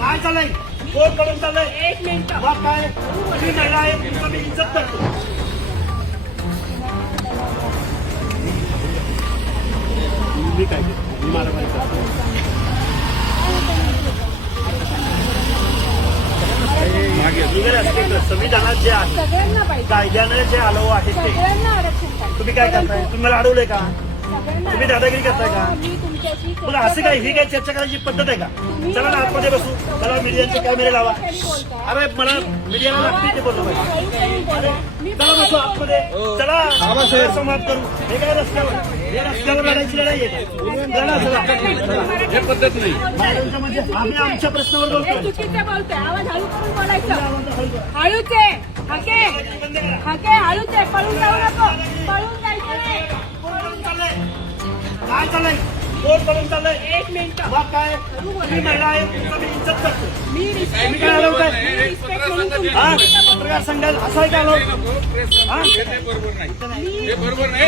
काय चाललंय? कोण कडून चाललंय? एक मिनिट. मग काय तुम्ही महिला आहे, तुमचं मी इज्जत करतो. मी काय केलं? मी मारामारी करतो. संविधानात जे आहे, सगळ्यांना पाहिजे, कायद्याने जे आलो आहे ते सगळ्यांना आरक्षण पाहिजे. तुम्ही काय करताय? तुम्ही मला अडवलंय का? सगळ्यांना तुम्ही दादागिरी करताय का? मी तुमच्याशी तुला असं काय ही काय चर्चा करायची पद्धत आहे का? चला ना आतमध्ये बसू. मला मीडियाचे कॅमेरे लावा. अरे मला मीडियाला लागते ते बोलतो पाहिजे. चला बसू आतमध्ये. चला संवाद करू. हे काय रस्त्यावर हे रस्त्यावर लढायची लढाई आहे. लढा चला. हे पद्धत नाही. म्हणजे आम्ही आमच्या प्रश्नावर हे बोलतोय. चुकीचं बोलतोय. आवाज हळू करून बोलायचं. हळूच आहे. हाके हळूच आहे. पळून जाऊ नको. पळून जायचं नाही. कोण चाललंय? काय चाललंय? कोण कडून चाललंय? एक मिनिट. मग काय तुम्ही महिला आहे, तुमचं मी इज्जत करतो. मी तुम्ही काय अडवताय? रिस्पेक्ट म्हणून हा तुमच्या पत्रकार संघात असं आहे का आलो? हे बरोबर नाही. हे बरोबर नाही.